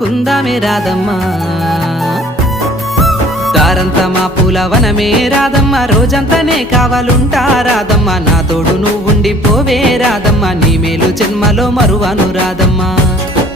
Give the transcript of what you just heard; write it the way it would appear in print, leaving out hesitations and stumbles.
ఆడుకుందామే రాదమ్మా దారంతా మా పూలవనమే రాదమ్మా రోజంతానే కావాలుంటా రాదమ్మా నా తోడు నువ్వుండిపోవే రాదమ్మా నీ మేలు జన్మలో మరువను రాదమ్మా